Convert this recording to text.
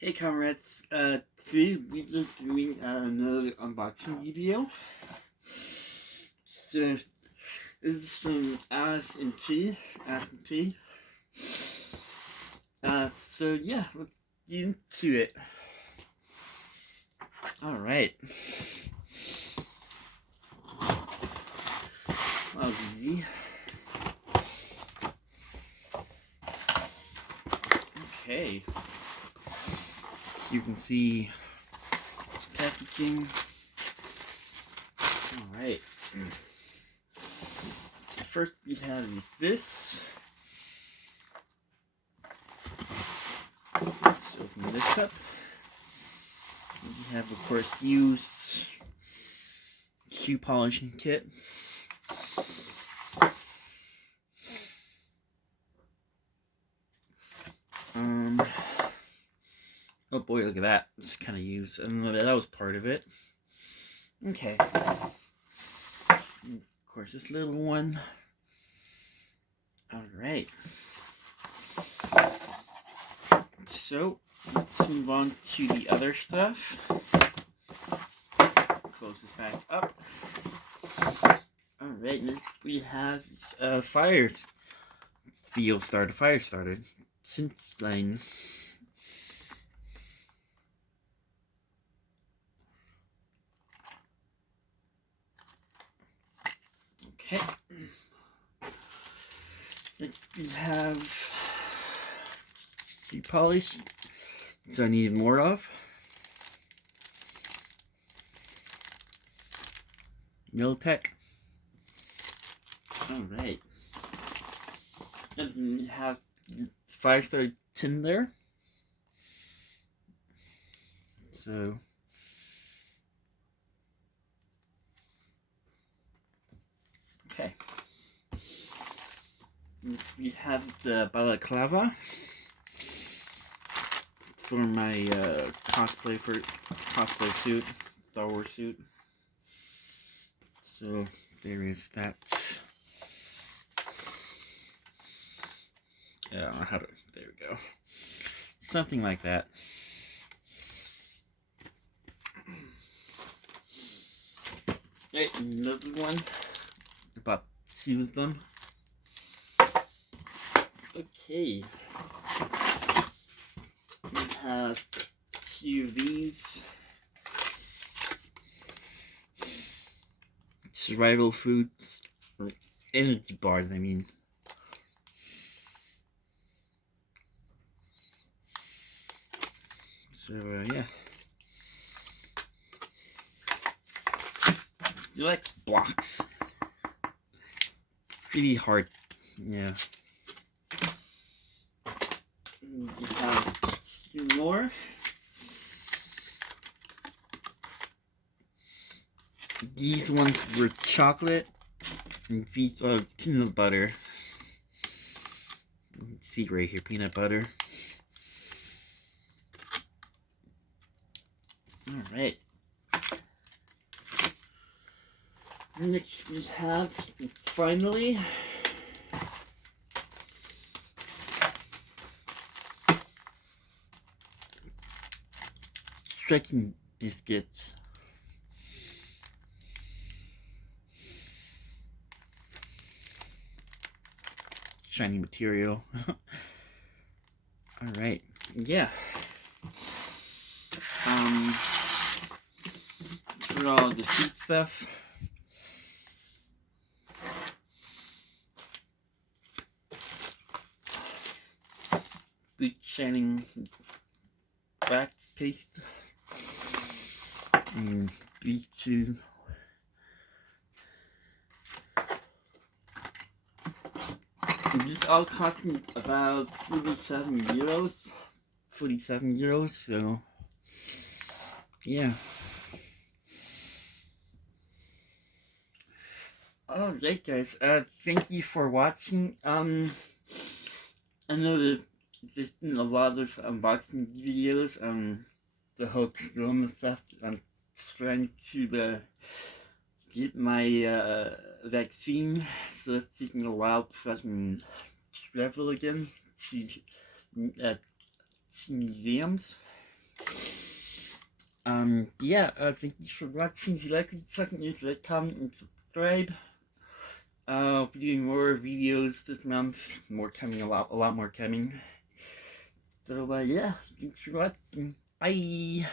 Hey comrades, today we're just doing another unboxing video. So, this is from ASMC. So yeah, let's get into it. Alright. That was easy. Okay. So you can see packaging. Alright. So first we have this. So open this up. We have, of course, used shoe polishing kit. Oh boy, look at that. It's kind of used. And that was part of it. Okay. Of course, this little one. Alright. So, let's move on to the other stuff. Close this back up. Alright, next we have fire starter. Synth line. Okay. Next we have shoe polish, so I needed more of. Miltech. Alright. And we have 5-star tin there. So okay. Next we have the balaclava for my cosplay suit, Star Wars suit. So there is that. Yeah, I don't know how to. There we go. Something like that. Okay, another one. About 2 of them. Okay. We have 2 of these. Survival foods. Or energy bars, I mean. So, yeah. They're like blocks. Really hard. Yeah. We have 2 more. These ones were chocolate, and these are peanut butter. You can see right here, peanut butter. Alright. Next we have, finally, stretching biscuits. Shiny material. Alright, yeah. For all the sweet stuff. Good shining wax paste. And these 2. This all cost me about 47 euros. 47 euros, so yeah. Alright guys, thank you for watching. I know that there's been a lot of unboxing videos, the whole corona stuff. I'm trying to get my vaccine, so it's taking a while before I can travel again to museums. Yeah, thank you for watching. If you like what you like, like, comment, and subscribe. I'll be doing more videos this month. More coming, a lot more coming. So, yeah, thanks for watching. Bye!